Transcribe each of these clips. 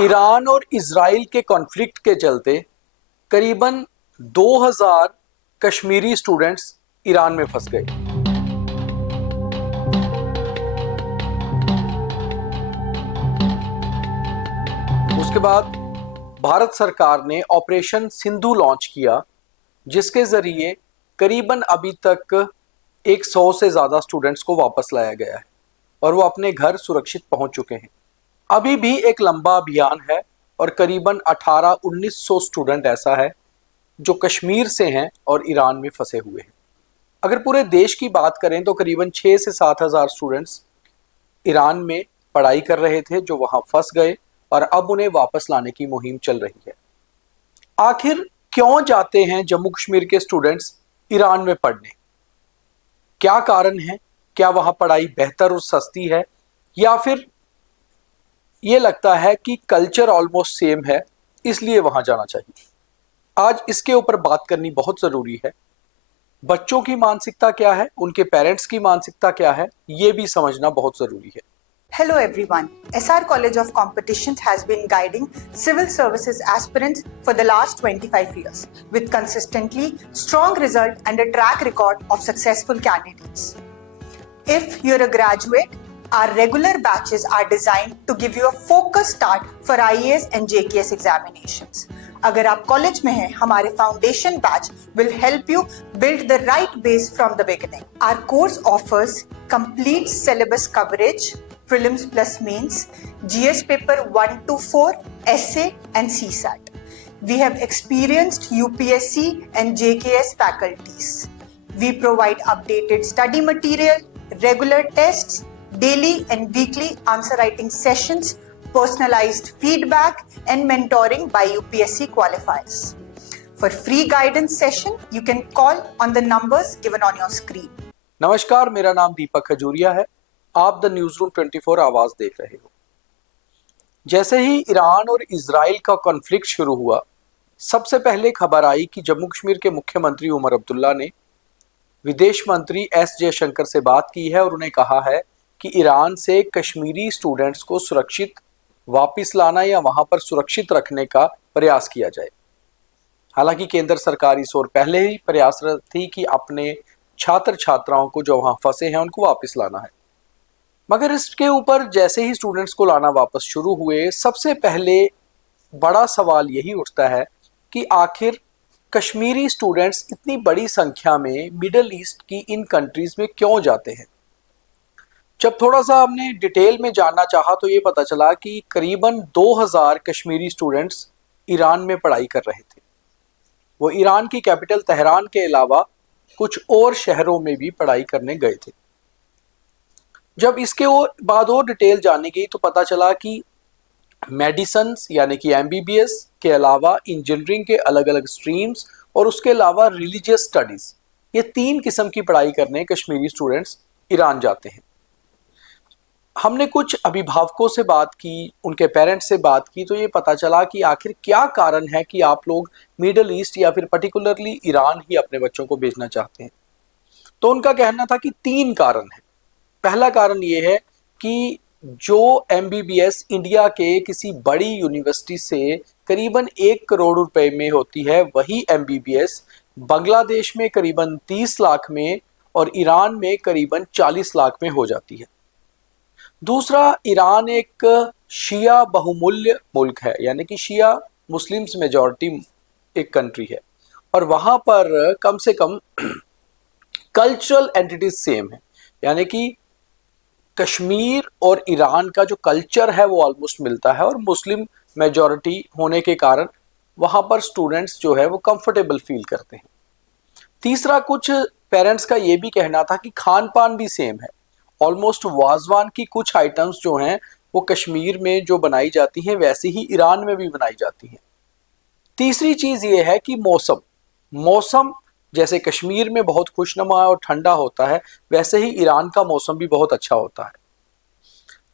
Iran और Israel के conflict के चलते करीबन 2000 कश्मीरी स्टूडेंट्स ईरान में फंस गए। उसके बाद भारत सरकार ने ऑपरेशन सिंधु लॉन्च किया, जिसके जरिए करीबन अभी तक 100 से ज़्यादा स्टूडेंट्स को वापस लाया गया है और वो अपने घर सुरक्षित पहुंच चुके हैं। अभी भी एक लंबा अभियान है और करीबन 1800-1900 स्टूडेंट ऐसा है जो कश्मीर से हैं और ईरान में फंसे हुए हैं। अगर पूरे देश की बात करें तो करीबन 6 से 7 हज़ार स्टूडेंट्स ईरान में पढ़ाई कर रहे थे जो वहां फंस गए और अब उन्हें वापस लाने की मुहिम चल रही है। आखिर क्यों जाते हैं जम्मू कश्मीर के स्टूडेंट्स ईरान में पढ़ने? क्या कारण है? क्या वहां पढ़ाई बेहतर और सस्ती है, या फिर ये लगता है कि कल्चर ऑलमोस्ट सेम है इसलिए वहां जाना चाहिए? आज इसके ऊपर बात करनी बहुत जरूरी है। बच्चों की मानसिकता क्या है, उनके पेरेंट्स की मानसिकता क्या है, ये भी समझना बहुत जरूरी है। Hello everyone. SR College of Competitions has been guiding civil services aspirants for the last 25 years with consistently strong result and a track record of successful candidates. If you're a graduate, our regular batches are designed to give you a focused start for IAS and JKS examinations. अगर आप college में हैं, हमारे foundation batch will help you build the right base from the beginning. Our course offers complete syllabus coverage, prelims plus mains, GS paper 1 to 4, essay and CSAT. We have experienced UPSC and JKS faculties. We provide updated study material, regular tests, daily and weekly answer writing sessions, personalized feedback and mentoring by UPSC qualifiers. For free guidance session, you can call on the numbers given on your screen. नमस्कार, मेरा नाम दीपक खजूरिया है। आप the news room 24 आवाज देख रहे हो। जैसे ही ईरान और इजराइल का कॉन्फ्लिक्ट शुरू हुआ, सबसे पहले खबर आई कि जम्मू कश्मीर के मुख्यमंत्री उमर अब्दुल्ला ने विदेश मंत्री एस जयशंकर से बात की है और उन्हें कहा है कि ईरान से कश्मीरी स्टूडेंट्स को सुरक्षित वापस लाना या वहां पर सुरक्षित रखने का प्रयास किया जाए। हालांकि केंद्र सरकार इस ओर पहले ही प्रयासरत थी कि अपने छात्र छात्राओं को जो वहां फंसे हैं उनको वापस लाना है, मगर इसके ऊपर जैसे ही स्टूडेंट्स को लाना वापस शुरू हुए, सबसे पहले बड़ा सवाल यही उठता है कि आखिर कश्मीरी स्टूडेंट्स इतनी बड़ी संख्या में मिडिल ईस्ट की इन कंट्रीज में क्यों जाते हैं। जब थोड़ा सा हमने डिटेल में जानना चाहा तो ये पता चला कि करीबन 2000 कश्मीरी स्टूडेंट्स ईरान में पढ़ाई कर रहे थे। वो ईरान की कैपिटल तेहरान के अलावा कुछ और शहरों में भी पढ़ाई करने गए थे। जब इसके बाद और डिटेल जानने गई तो पता चला कि मेडिसिन यानी कि MBBS के अलावा इंजीनियरिंग के अलग अलग स्ट्रीम्स और उसके अलावा रिलीजियस स्टडीज, ये 3 किस्म की पढ़ाई करने कश्मीरी स्टूडेंट्स ईरान जाते हैं। हमने कुछ अभिभावकों से बात की, उनके पेरेंट्स से बात की, तो ये पता चला कि आखिर क्या कारण है कि आप लोग मिडिल ईस्ट या फिर पर्टिकुलरली ईरान ही अपने बच्चों को भेजना चाहते हैं। तो उनका कहना था कि 3 कारण है। पहला कारण ये है कि जो MBBS इंडिया के किसी बड़ी यूनिवर्सिटी से करीबन 1 करोड़ रुपए में होती है, वही MBBS बांग्लादेश में करीबन 30 लाख में और ईरान में करीबन 40 लाख में हो जाती है। दूसरा, ईरान एक शिया बहुमूल्य मुल्क है, यानी कि शिया मुस्लिम्स मेजॉरिटी एक कंट्री है और वहां पर कम से कम कल्चरल एंटिटीज सेम है, यानी कि कश्मीर और ईरान का जो कल्चर है वो ऑलमोस्ट मिलता है और मुस्लिम मेजॉरिटी होने के कारण वहां पर स्टूडेंट्स जो है वो कंफर्टेबल फील करते हैं। तीसरा, कुछ पेरेंट्स का ये भी कहना था कि खान पान भी सेम है। ऑलमोस्ट वाजवान की कुछ आइटम्स जो हैं वो कश्मीर में जो बनाई जाती हैं वैसे ही ईरान में भी बनाई जाती हैं। तीसरी चीज ये है कि मौसम जैसे कश्मीर में बहुत खुशनुमा और ठंडा होता है, वैसे ही ईरान का मौसम भी बहुत अच्छा होता है।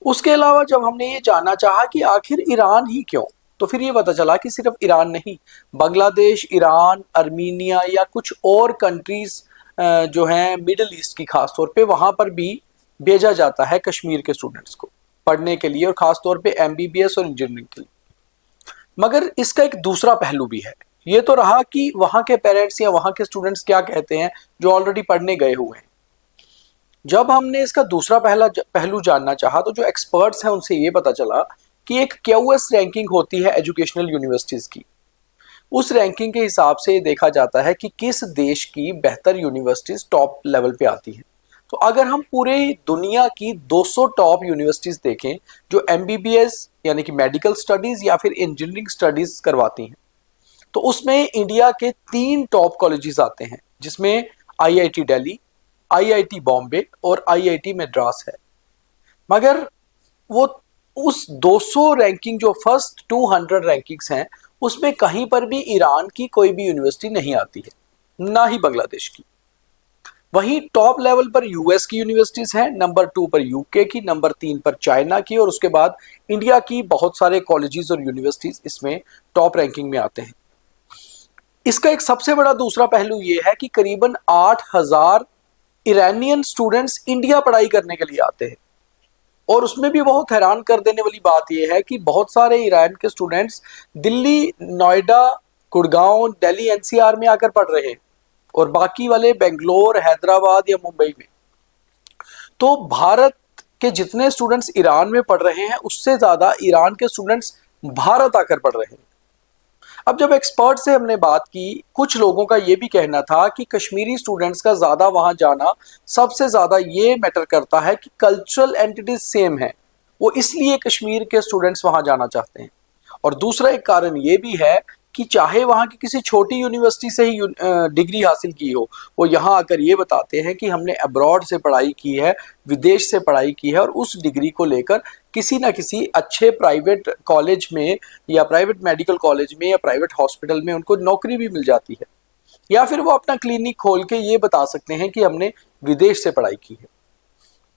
उसके अलावा जब हमने ये जानना चाहा कि आखिर ईरान ही क्यों, तो फिर ये पता चला कि सिर्फ ईरान नहीं, बांग्लादेश, ईरान, अर्मीनिया या कुछ और कंट्रीज जो हैं मिडिल ईस्ट की खास तौर पे, वहां पर भी भेजा जाता है कश्मीर के स्टूडेंट्स को पढ़ने के लिए और खास तौर पे MBBS और इंजीनियरिंग के लिए। मगर इसका एक दूसरा पहलू भी है। ये तो रहा कि वहां के पेरेंट्स या वहां के स्टूडेंट्स क्या कहते हैं जो ऑलरेडी पढ़ने गए हुए हैं। जब हमने इसका दूसरा पहलू जानना चाहा तो जो एक्सपर्ट्स हैं उनसे ये पता चला कि एक क्यूएस रैंकिंग होती है एजुकेशनल यूनिवर्सिटीज की। उस रैंकिंग के हिसाब से देखा जाता है कि किस देश की बेहतर यूनिवर्सिटीज टॉप लेवल पे आती हैं। तो अगर हम पूरे दुनिया की 200 टॉप यूनिवर्सिटीज देखें जो एमबीबीएस यानी कि मेडिकल स्टडीज या फिर इंजीनियरिंग स्टडीज करवाती हैं, तो उसमें इंडिया के 3 टॉप कॉलेजेस आते हैं, जिसमें आईआईटी दिल्ली, आईआईटी बॉम्बे और आईआईटी मद्रास है। मगर वो उस 200 रैंकिंग जो फर्स्ट 200 रैंकिंग्स हैं उसमें कहीं पर भी ईरान की कोई भी यूनिवर्सिटी नहीं आती है, ना ही बांग्लादेश की। वहीं टॉप लेवल पर यूएस की यूनिवर्सिटीज हैं, नंबर 2 पर यूके की, नंबर 3 पर चाइना की, और उसके बाद इंडिया की बहुत सारे कॉलेजेस और यूनिवर्सिटीज इसमें टॉप रैंकिंग में आते हैं। इसका एक सबसे बड़ा दूसरा पहलू ये है कि करीबन 8000 ईरानियन स्टूडेंट्स इंडिया पढ़ाई करने के लिए आते हैं। और उसमें भी बहुत हैरान कर देने वाली बात यह है कि बहुत सारे ईरान के स्टूडेंट्स दिल्ली, नोएडा, गुड़गांव, दिल्ली एनसीआर में आकर पढ़ रहे हैं और बाकी वाले बेंगलोर, हैदराबाद या मुंबई में। तो भारत के जितने स्टूडेंट्स ईरान में पढ़ रहे हैं उससे ज्यादा ईरान के स्टूडेंट्स भारत आकर पढ़ रहे हैं। अब जब एक्सपर्ट से हमने बात की, कुछ लोगों का ये भी कहना था कि कश्मीरी स्टूडेंट्स का ज्यादा वहां जाना सबसे ज्यादा ये मैटर करता है कि कल्चरल एंटिटीज सेम है, वो इसलिए कश्मीर के स्टूडेंट्स वहां जाना चाहते हैं। और दूसरा एक कारण ये भी है कि चाहे वहां की किसी छोटी यूनिवर्सिटी से ही डिग्री हासिल की हो, वो यहाँ आकर ये बताते हैं कि हमने अब्रॉड से पढ़ाई की है, विदेश से पढ़ाई की है, और उस डिग्री को लेकर किसी ना किसी अच्छे प्राइवेट कॉलेज में या प्राइवेट मेडिकल कॉलेज में या प्राइवेट हॉस्पिटल में उनको नौकरी भी मिल जाती है, या फिर वो अपना क्लिनिक खोल के ये बता सकते हैं कि हमने विदेश से पढ़ाई की है।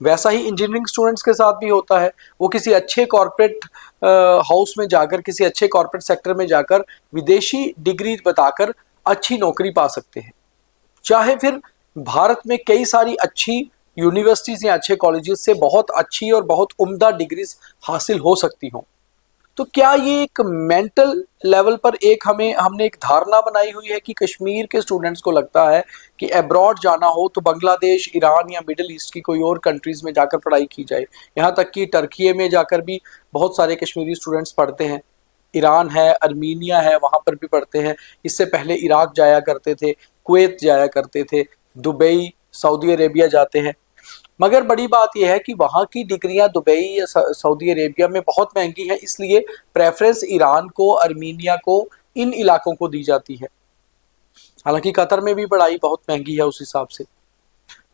वैसा ही इंजीनियरिंग स्टूडेंट्स के साथ भी होता है। वो किसी अच्छे कॉर्पोरेट हाउस में जाकर, किसी अच्छे कॉर्पोरेट सेक्टर में जाकर विदेशी डिग्री बताकर अच्छी नौकरी पा सकते हैं। चाहे फिर भारत में कई सारी अच्छी यूनिवर्सिटीज या अच्छे कॉलेजेस से बहुत अच्छी और बहुत उम्दा डिग्रीज हासिल हो सकती हों। तो क्या ये एक मेंटल लेवल पर हमने एक धारणा बनाई हुई है कि कश्मीर के स्टूडेंट्स को लगता है कि अब्रॉड जाना हो तो बांग्लादेश, ईरान या मिडिल ईस्ट की कोई और कंट्रीज में जाकर पढ़ाई की जाए। यहाँ तक कि टर्की में जाकर भी बहुत सारे कश्मीरी स्टूडेंट्स पढ़ते हैं। ईरान है, अर्मीनिया है, वहाँ पर भी पढ़ते हैं। इससे पहले इराक जाया करते थे, कुवैत जाया करते थे, दुबई, सऊदी अरेबिया जाते हैं। मगर बड़ी बात यह है कि वहाँ की डिग्रियां दुबई या सऊदी अरेबिया में बहुत महंगी है, इसलिए प्रेफरेंस ईरान को, अर्मीनिया को, इन इलाकों को दी जाती है। हालांकि कतर में भी पढ़ाई बहुत महंगी है उस हिसाब से।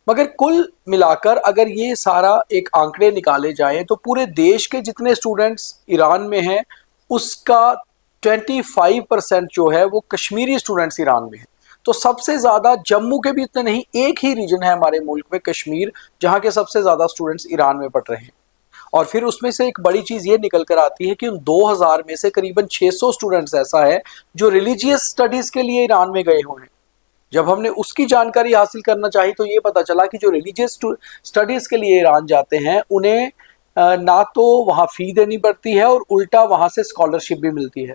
मगर कुल मिलाकर अगर ये सारा एक आंकड़े निकाले जाएं तो पूरे देश के जितने स्टूडेंट्स ईरान में हैं उसका 25% जो है वो कश्मीरी स्टूडेंट्स ईरान में है। तो सबसे ज्यादा जम्मू के भी इतने नहीं, एक ही रीजन है हमारे मुल्क में, कश्मीर, जहां के सबसे ज्यादा स्टूडेंट्स ईरान में पढ़ रहे हैं। और फिर उसमें से एक बड़ी चीज ये निकल कर आती है कि उन 2000 में से करीबन 600 स्टूडेंट्स ऐसा है जो रिलीजियस स्टडीज के लिए ईरान में गए हुए हैं। जब हमने उसकी जानकारी हासिल करना चाहिए तो ये पता चला कि जो रिलीजियस स्टडीज के लिए ईरान जाते हैं उन्हें ना तो वहां फी देनी पड़ती है और उल्टा वहां से स्कॉलरशिप भी मिलती है।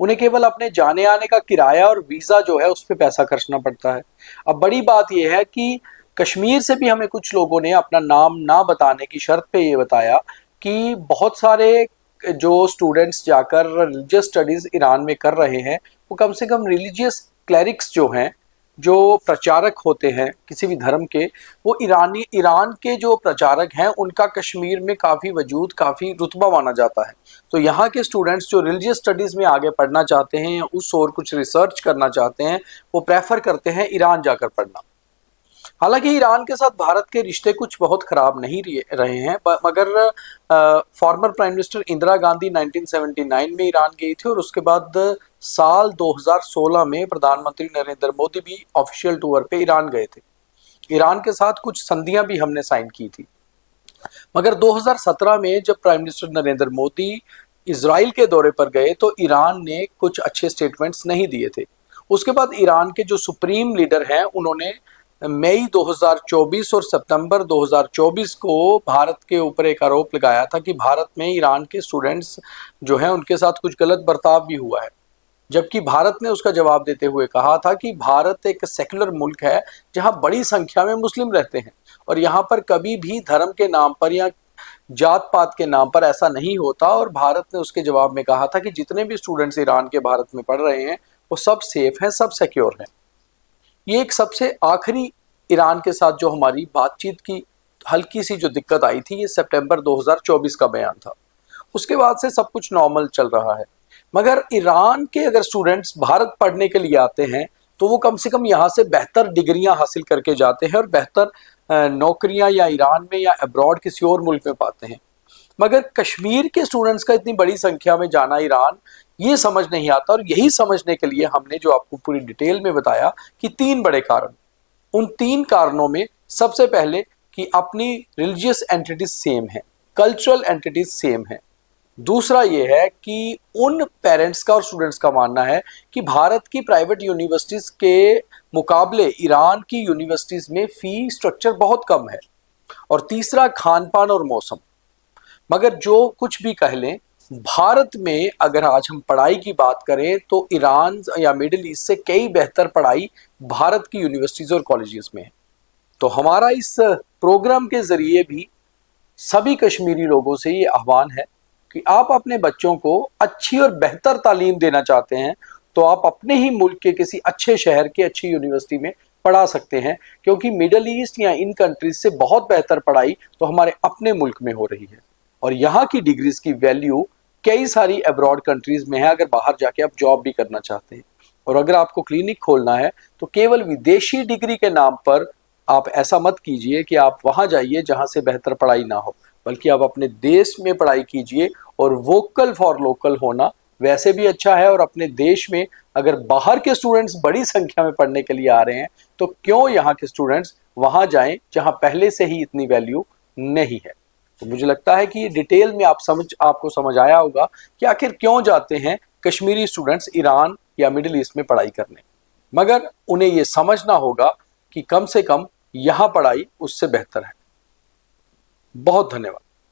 उन्हें केवल अपने जाने आने का किराया और वीजा जो है उस पर पैसा खर्चना पड़ता है। अब बड़ी बात यह है कि कश्मीर से भी हमें कुछ लोगों ने अपना नाम ना बताने की शर्त पे ये बताया कि बहुत सारे जो स्टूडेंट्स जाकर रिलीजियस स्टडीज ईरान में कर रहे हैं वो कम से कम रिलीजियस क्लरिक्स जो हैं, जो प्रचारक होते हैं किसी भी धर्म के, वो ईरान के जो प्रचारक हैं उनका कश्मीर में काफ़ी वजूद, काफ़ी रुतबा माना जाता है। तो यहाँ के स्टूडेंट्स जो रिलीजियस स्टडीज़ में आगे पढ़ना चाहते हैं या उस और कुछ रिसर्च करना चाहते हैं वो प्रेफर करते हैं ईरान जाकर पढ़ना। हालांकि ईरान के साथ भारत के रिश्ते कुछ बहुत खराब नहीं रहे हैं, मगर former prime minister Indira Gandhi 1979 में ईरान गई थी और उसके बाद साल 2016 में प्रधानमंत्री नरेंद्र मोदी भी ऑफिशियल टूर पे ईरान गए थे। ईरान के साथ कुछ संधियां भी हमने साइन की थी। मगर 2017 में जब prime minister Narendra Modi Israel के दौरे पर गए तो ईरान ने कुछ अच्छे स्टेटमेंट्स नहीं दिए थे। उसके बाद ईरान के जो सुप्रीम लीडर हैं उन्होंने मई 2024 और सितंबर 2024 को भारत के ऊपर एक आरोप लगाया था कि भारत में ईरान के स्टूडेंट्स जो हैं उनके साथ कुछ गलत बर्ताव भी हुआ है, जबकि भारत ने उसका जवाब देते हुए कहा था कि भारत एक सेक्युलर मुल्क है जहां बड़ी संख्या में मुस्लिम रहते हैं और यहां पर कभी भी धर्म के नाम पर या जात पात के नाम पर ऐसा नहीं होता। और भारत ने उसके जवाब में कहा था कि जितने भी स्टूडेंट्स ईरान के भारत में पढ़ रहे हैं वो सब सेफ हैं, सब सिक्योर हैं। ये एक सबसे आखिरी ईरान के साथ जो हमारी बातचीत की हल्की सी जो दिक्कत आई थी, ये सितंबर 2024 का बयान था। उसके बाद से सब कुछ नॉर्मल चल रहा है। मगर ईरान के अगर स्टूडेंट्स भारत पढ़ने के लिए आते हैं तो वो कम से कम यहाँ से बेहतर डिग्रियां हासिल करके जाते हैं और बेहतर नौकरियां या ईरान में या अब्रॉड किसी और मुल्क में पाते हैं। मगर कश्मीर के स्टूडेंट्स का इतनी बड़ी संख्या में जाना ईरान, ये समझ नहीं आता। और यही समझने के लिए हमने जो आपको पूरी डिटेल में बताया कि 3 बड़े कारण, उन 3 कारणों में सबसे पहले कि अपनी रिलीजियस एंटिटीज सेम है, कल्चरल एंटिटीज सेम है। दूसरा ये है कि उन पेरेंट्स का और स्टूडेंट्स का मानना है कि भारत की प्राइवेट यूनिवर्सिटीज के मुकाबले ईरान की यूनिवर्सिटीज में फी स्ट्रक्चर बहुत कम है। और तीसरा खान पान और मौसम। मगर जो कुछ भी कह लें, भारत में अगर आज हम पढ़ाई की बात करें तो ईरान या मिडिल ईस्ट से कई बेहतर पढ़ाई भारत की यूनिवर्सिटीज और कॉलेजेस में है। तो हमारा इस प्रोग्राम के जरिए भी सभी कश्मीरी लोगों से ये आह्वान है कि आप अपने बच्चों को अच्छी और बेहतर तालीम देना चाहते हैं तो आप अपने ही मुल्क के किसी अच्छे शहर की अच्छी यूनिवर्सिटी में पढ़ा सकते हैं, क्योंकि मिडल ईस्ट या इन कंट्रीज से बहुत बेहतर पढ़ाई तो हमारे अपने मुल्क में हो रही है। और यहाँ की डिग्रीज की वैल्यू कई सारी अब्रॉड कंट्रीज में है, अगर बाहर जाके आप जॉब भी करना चाहते हैं। और अगर आपको क्लिनिक खोलना है तो केवल विदेशी डिग्री के नाम पर आप ऐसा मत कीजिए कि आप वहां जाइए जहां से बेहतर पढ़ाई ना हो, बल्कि आप अपने देश में पढ़ाई कीजिए। और वोकल फॉर लोकल होना वैसे भी अच्छा है। और अपने देश में अगर बाहर के स्टूडेंट्स बड़ी संख्या में पढ़ने के लिए आ रहे हैं तो क्यों यहाँ के स्टूडेंट्स वहां जाएं जहां पहले से ही इतनी वैल्यू नहीं है। तो मुझे लगता है कि ये डिटेल में आपको समझ आया होगा कि आखिर क्यों जाते हैं कश्मीरी स्टूडेंट्स ईरान या मिडिल ईस्ट में पढ़ाई करने। मगर उन्हें ये समझना होगा कि कम से कम यहाँ पढ़ाई उससे बेहतर है। बहुत धन्यवाद।